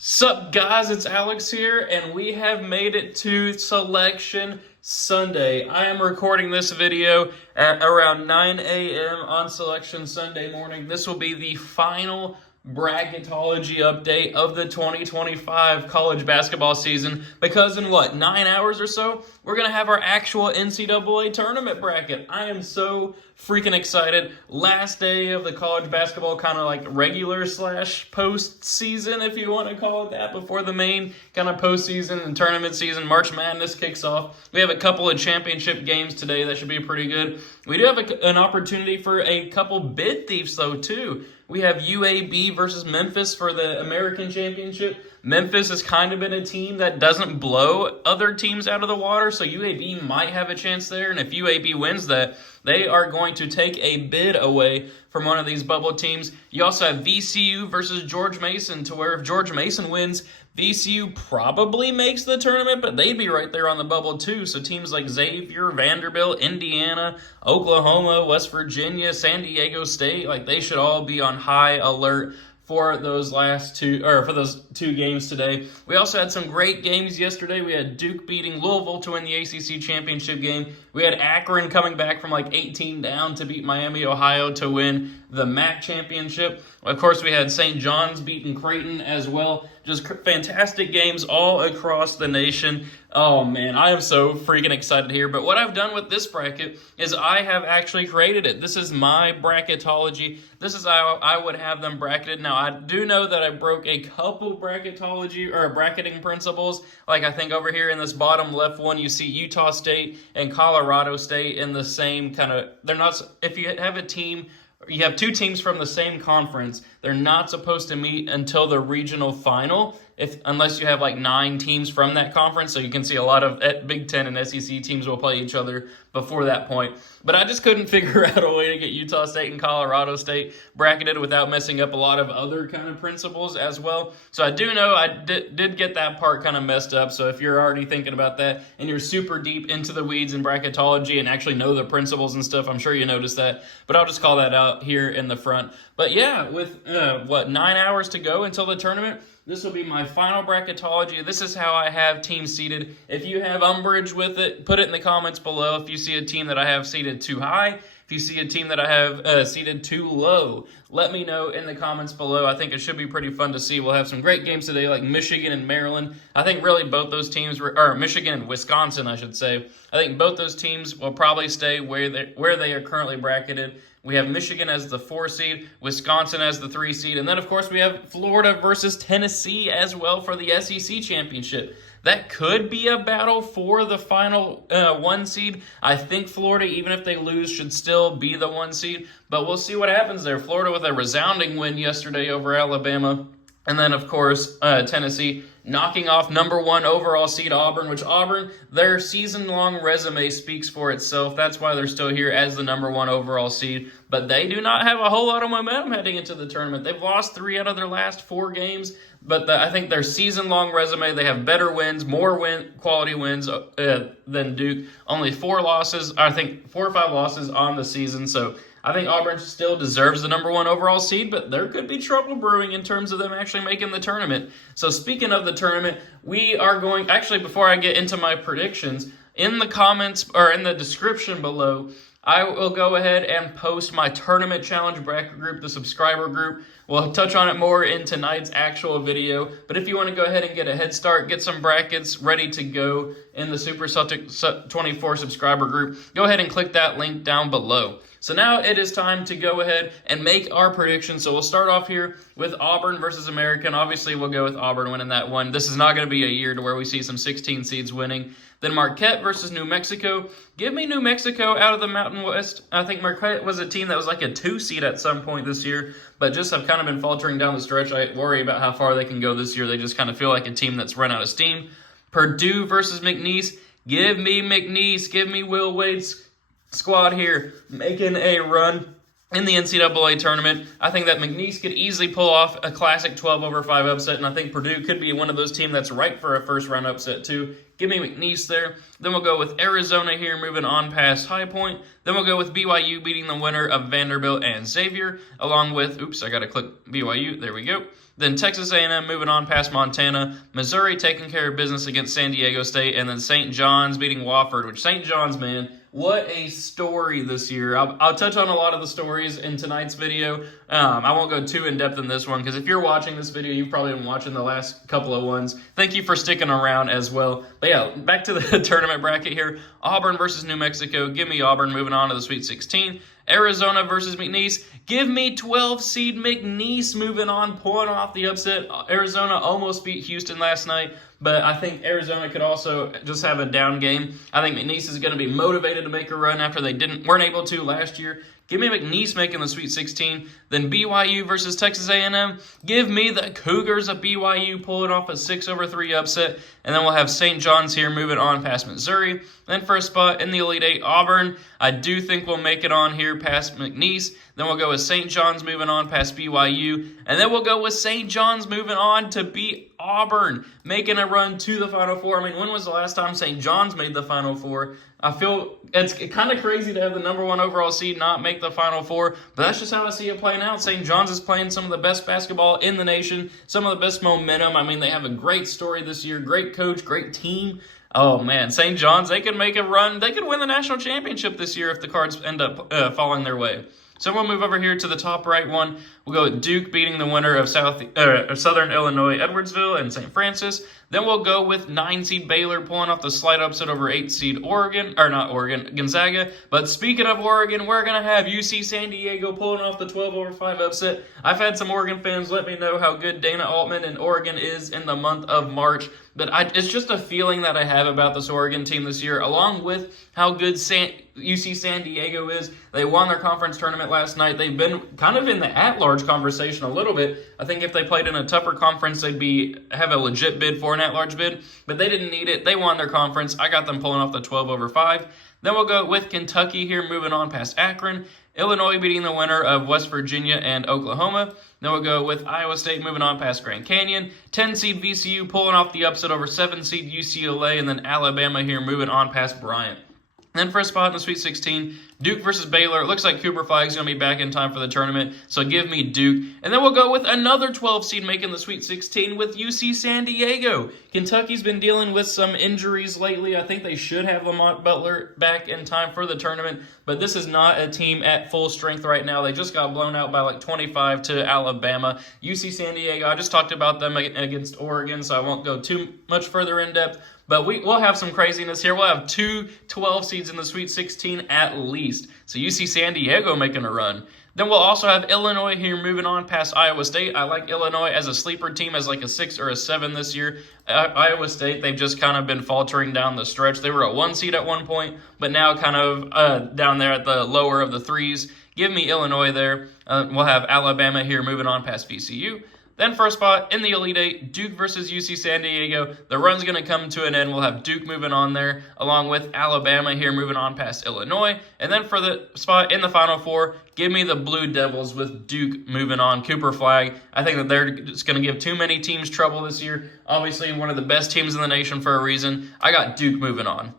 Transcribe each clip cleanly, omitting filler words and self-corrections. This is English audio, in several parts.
Sup guys, it's Alex here, and we have made it to Selection Sunday. I am recording this video at around 9 a.m. on Selection Sunday morning. This will be the final bracketology update of the 2025 college basketball season, because in 9 hours or so, we're going to have our actual NCAA tournament bracket. I am so freaking excited. Last day of the college basketball kind of like regular / post season, if you want to call it that, before the main kind of postseason and tournament season. March Madness kicks off. We have a couple of championship games today that should be pretty good. We do have an opportunity for a couple bid thieves though too. We have UAB versus Memphis for the American Championship. Memphis has kind of been a team that doesn't blow other teams out of the water, so UAB might have a chance there. And if UAB wins that, they are going to take a bid away from one of these bubble teams. You also have VCU versus George Mason, to where if George Mason wins, VCU probably makes the tournament, but they'd be right there on the bubble too. So teams like Xavier, Vanderbilt, Indiana, Oklahoma, West Virginia, San Diego State, like they should all be on high alert for those those two games today. We also had some great games yesterday. We had Duke beating Louisville to win the ACC championship game. We had Akron coming back from like 18 down to beat Miami, Ohio to win the MAC championship. Of course, we had St. John's beating Creighton as well. Just fantastic games all across the nation. Oh man, I am so freaking excited here. But what I've done with this bracket is I have actually created it. This is my bracketology. This is how I would have them bracketed. Now, I do know that I broke a couple bracketology or bracketing principles. Like I think over here in this bottom left one, you see Utah State and Colorado State in the same kind of, they're not, if you have a team, you have two teams from the same conference, they're not supposed to meet until the regional final, unless you have like 9 teams from that conference. So you can see a lot of Big Ten and SEC teams will play each other before that point. But I just couldn't figure out a way to get Utah State and Colorado State bracketed without messing up a lot of other kind of principles as well. So I do know I did get that part kind of messed up. So if you're already thinking about that and you're super deep into the weeds in bracketology and actually know the principles and stuff, I'm sure you noticed that. But I'll just call that out here in the front. But yeah, with 9 hours to go until the tournament, this will be my final bracketology. This is how I have teams seated. If you have umbrage with it, put it in the comments below. If you see a team that I have seated too high, if you see a team that I have seated too low, let me know in the comments below. I think it should be pretty fun to see. We'll have some great games today, like Michigan and Maryland. I think really both those teams, or Michigan and Wisconsin, I should say. I think both those teams will probably stay where they are currently bracketed. We have Michigan as the 4 seed, Wisconsin as the 3 seed, and then, of course, we have Florida versus Tennessee as well for the SEC championship. That could be a battle for the final 1 seed. I think Florida, even if they lose, should still be the 1 seed, but we'll see what happens there. Florida with a resounding win yesterday over Alabama. And then, of course, Tennessee knocking off number 1 overall seed Auburn, which Auburn, their season-long resume speaks for itself. That's why they're still here as the number 1 overall seed. But they do not have a whole lot of momentum heading into the tournament. They've lost 3 out of their last 4 games. But I think their season-long resume, they have better wins, more quality wins than Duke. Only 4 losses, I think 4 or 5 losses on the season. So I think Auburn still deserves the number 1 overall seed, but there could be trouble brewing in terms of them actually making the tournament. So speaking of the tournament, we are going, actually before I get into my predictions, in the comments or in the description below, I will go ahead and post my tournament challenge bracket group, the subscriber group. We'll touch on it more in tonight's actual video. But if you want to go ahead and get a head start, get some brackets ready to go in the Super Celtic 24 subscriber group, go ahead and click that link down below. So now it is time to go ahead and make our predictions. So we'll start off here with Auburn versus American. Obviously, we'll go with Auburn winning that one. This is not going to be a year to where we see some 16 seeds winning. Then Marquette versus New Mexico. Give me New Mexico out of the Mountain West. I think Marquette was a team that was like a 2 seed at some point this year, but just have kind of been faltering down the stretch. I worry about how far they can go this year. They just kind of feel like a team that's run out of steam. Purdue versus McNeese. Give me McNeese. Give me Will Wade's squad here making a run in the NCAA tournament. I think that McNeese could easily pull off a classic 12-over-5 upset, and I think Purdue could be one of those teams that's ripe for a first-round upset too. Give me McNeese there. Then we'll go with Arizona here, moving on past High Point. Then we'll go with BYU beating the winner of Vanderbilt and Xavier, along with, oops, I got to click BYU. There we go. Then Texas A&M moving on past Montana. Missouri taking care of business against San Diego State. And then St. John's beating Wofford, which St. John's, man, what a story this year. I'll touch on a lot of the stories in tonight's video. I won't go too in-depth in this one because if you're watching this video, you've probably been watching the last couple of ones. Thank you for sticking around as well. But yeah, back to the tournament bracket here. Auburn versus New Mexico. Give me Auburn moving on to the Sweet 16. Arizona versus McNeese. Give me 12 seed McNeese moving on, pulling off the upset. Arizona almost beat Houston last night, but I think Arizona could also just have a down game. I think McNeese is going to be motivated to make a run after they weren't able to last year. Give me McNeese making the Sweet 16. Then BYU versus Texas A&M. Give me the Cougars of BYU pulling off a 6-3 upset. And then we'll have St. John's here moving on past Missouri. Then for a spot in the Elite Eight, Auburn. I do think we'll make it on here past McNeese. Then we'll go with St. John's moving on past BYU. And then we'll go with St. John's moving on to beat Auburn, making a run to the Final Four. I mean, when was the last time St. John's made the Final Four? I feel it's kind of crazy to have the number 1 overall seed not make the Final Four, but that's just how I see it playing out. St. John's is playing some of the best basketball in the nation, some of the best momentum. I mean, they have a great story this year, great coach, great team. Oh, man, St. John's, they can make a run. They could win the national championship this year if the cards end up falling their way. So we'll move over here to the top right one. We'll go with Duke beating the winner of Southern Illinois, Edwardsville, and St. Francis. Then we'll go with 9 seed Baylor pulling off the slight upset over 8 seed Gonzaga. But speaking of Oregon, we're going to have UC San Diego pulling off the 12-5 upset. I've had some Oregon fans let me know how good Dana Altman and Oregon is in the month of March. But it's just a feeling that I have about this Oregon team this year, along with how good UC San Diego is. They won their conference tournament last night. They've been kind of in the at-large conversation a little bit. I think if they played in a tougher conference, they'd have a legit bid for an at-large bid. But they didn't need it. They won their conference. I got them pulling off the 12-5. Then we'll go with Kentucky here, moving on past Akron. Illinois beating the winner of West Virginia and Oklahoma. Then we'll go with Iowa State moving on past Grand Canyon. 10 seed VCU pulling off the upset over 7 seed UCLA. And then Alabama here moving on past Bryant. Then for a spot in the Sweet 16, Duke versus Baylor. It looks like Cooper Flag's going to be back in time for the tournament, so give me Duke. And then we'll go with another 12 seed making the Sweet 16 with UC San Diego. Kentucky's been dealing with some injuries lately. I think they should have Lamont Butler back in time for the tournament, but this is not a team at full strength right now. They just got blown out by like 25 to Alabama. UC San Diego, I just talked about them against Oregon, so I won't go too much further in depth. But we'll have some craziness here. We'll have 2 12 seeds in the Sweet 16 at least. So UC San Diego making a run. Then we'll also have Illinois here moving on past Iowa State. I like Illinois as a sleeper team as like a 6 or a 7 this year. Iowa State, they've just kind of been faltering down the stretch. They were a 1 seed at one point, but now kind of down there at the lower of the 3s. Give me Illinois there. We'll have Alabama here moving on past VCU. Then for a spot in the Elite Eight, Duke versus UC San Diego. The run's going to come to an end. We'll have Duke moving on there, along with Alabama here moving on past Illinois. And then for the spot in the Final Four, give me the Blue Devils with Duke moving on. Cooper Flag. I think that they're just going to give too many teams trouble this year. Obviously, one of the best teams in the nation for a reason. I got Duke moving on.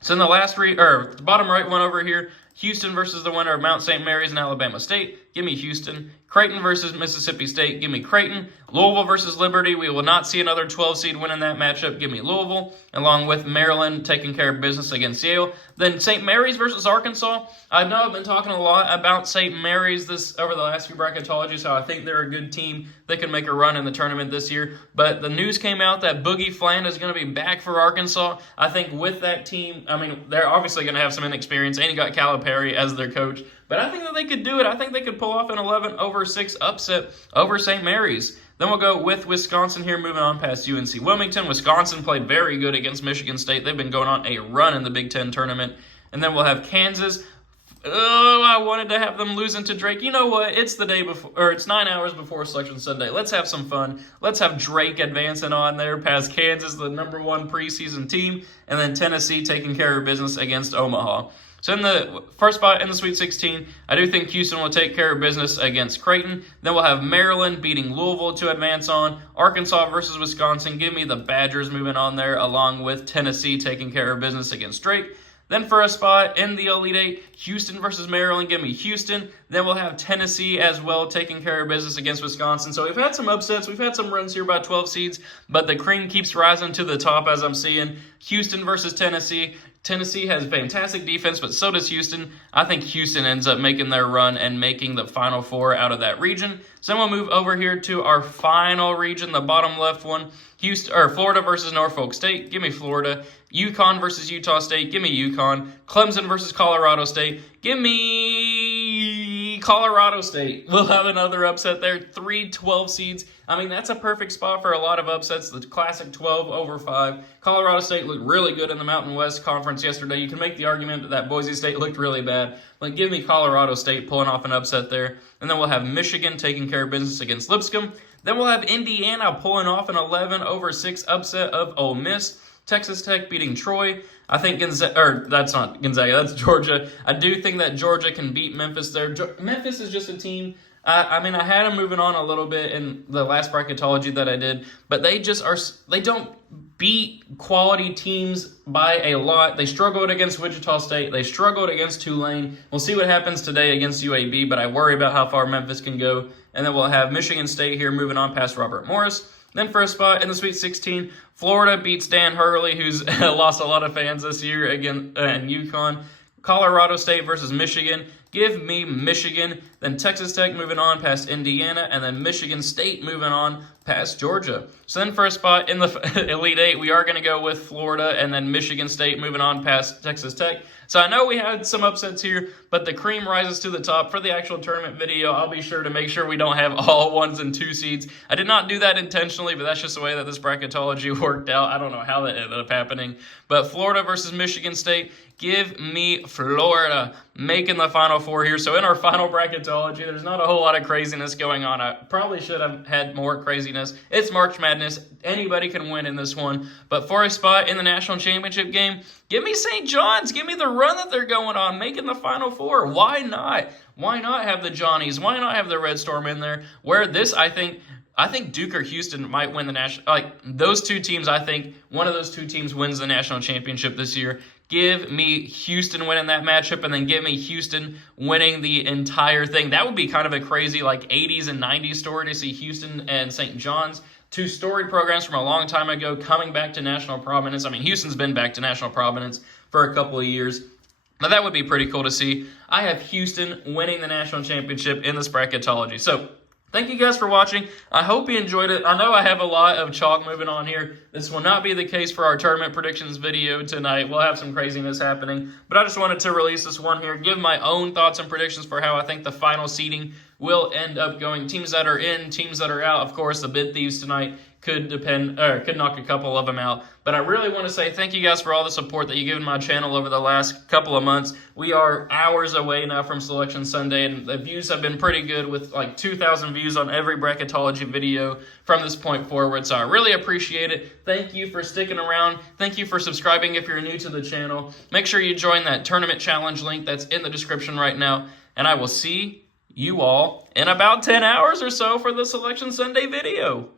So in the the bottom right one over here, Houston versus the winner of Mount St. Mary's and Alabama State. Give me Houston. Creighton versus Mississippi State. Give me Creighton. Louisville versus Liberty. We will not see another 12 seed winning that matchup. Give me Louisville. Along with Maryland taking care of business against Yale. Then St. Mary's versus Arkansas. I know I've been talking a lot about St. Mary's over the last few bracketology, so I think they're a good team that can make a run in the tournament this year. But the news came out that Boogie Fland is going to be back for Arkansas. I think with that team, I mean, they're obviously going to have some inexperience, and you got Calipari as their coach. But I think that they could do it. I think they could pull off an 11-6 upset over St. Mary's. Then we'll go with Wisconsin here, moving on past UNC Wilmington. Wisconsin played very good against Michigan State. They've been going on a run in the Big Ten tournament. And then we'll have Kansas. Oh, I wanted to have them losing to Drake. You know what? It's the day before, or it's 9 hours before Selection Sunday. Let's have some fun. Let's have Drake advancing on there past Kansas, the number 1 preseason team, and then Tennessee taking care of business against Omaha. So in the first spot in the Sweet 16, I do think Houston will take care of business against Creighton. Then we'll have Maryland beating Louisville to advance on. Arkansas versus Wisconsin. Give me the Badgers moving on there, along with Tennessee taking care of business against Drake. Then for a spot in the Elite Eight, Houston versus Maryland, give me Houston. Then we'll have Tennessee as well, taking care of business against Wisconsin. So we've had some upsets. We've had some runs here by 12 seeds, but the cream keeps rising to the top as I'm seeing. Houston versus Tennessee. Tennessee has fantastic defense, but so does Houston. I think Houston ends up making their run and making the Final Four out of that region. So then we'll move over here to our final region, the bottom left one. Florida versus Norfolk State. Give me Florida. UConn versus Utah State. Give me UConn. Clemson versus Colorado State. Give me Colorado State. We'll have another upset there. 3 12 seeds. I mean, that's a perfect spot for a lot of upsets. The classic 12 over 5. Colorado State looked really good in the Mountain West Conference yesterday. You can make the argument that Boise State looked really bad. But give me Colorado State pulling off an upset there. And then we'll have Michigan taking care of business against Lipscomb. Then we'll have Indiana pulling off an 11 over 6 upset of Ole Miss. Texas Tech beating Troy. I think that's not Gonzaga, that's Georgia. I do think that Georgia can beat Memphis there. Memphis is just a team. I had them moving on a little bit in the last bracketology that I did, but they don't beat quality teams by a lot. They struggled against Wichita State. They struggled against Tulane. We'll see what happens today against UAB, but I worry about how far Memphis can go. And then we'll have Michigan State here moving on past Robert Morris. Then for a spot in the Sweet 16, Florida beats Dan Hurley, who's lost a lot of fans this year again in UConn. Colorado State versus Michigan. Give me Michigan. Then Texas Tech moving on past Indiana, and then Michigan State moving on past Georgia. So then for a spot in the Elite Eight, we are going to go with Florida, and then Michigan State moving on past Texas Tech. So I know we had some upsets here, but the cream rises to the top. For the actual tournament video, I'll be sure to make sure we don't have all 1s and 2 seeds. I did not do that intentionally, but that's just the way that this bracketology worked out. I don't know how that ended up happening. But Florida versus Michigan State, give me Florida making the Final Four here. So in our final bracketology, there's not a whole lot of craziness going on. I probably should have had more craziness. It's March Madness. Anybody can win in this one. But for a spot in the national championship game, give me St. John's. Give me the run that they're going on, making the Final Four. Why not? Why not have the Johnnies? Why not have the Red Storm in there? Where this, I think Duke or Houston might win the national. Those two teams, I think one of those two teams wins the national championship this year. Give me Houston winning that matchup, and then give me Houston winning the entire thing. That would be kind of a crazy 80s and 90s story to see Houston and St. John's, two storied programs from a long time ago, coming back to national prominence. I mean, Houston's been back to national prominence for a couple of years. Now, that would be pretty cool to see. I have Houston winning the national championship in this bracketology. So, thank you guys for watching. I hope you enjoyed it. I know I have a lot of chalk moving on here. This will not be the case for our tournament predictions video tonight. We'll have some craziness happening. But I just wanted to release this one here, give my own thoughts and predictions for how I think the final seeding will end up going. Teams that are in, teams that are out. Of course, the bid thieves tonight could knock a couple of them out. But I really want to say thank you guys for all the support that you've given my channel over the last couple of months. We are hours away now from Selection Sunday, and the views have been pretty good with 2,000 views on every bracketology video from this point forward. So I really appreciate it. Thank you for sticking around. Thank you for subscribing if you're new to the channel. Make sure you join that tournament challenge link that's in the description right now. And I will see you all in about 10 hours or so for the Selection Sunday video.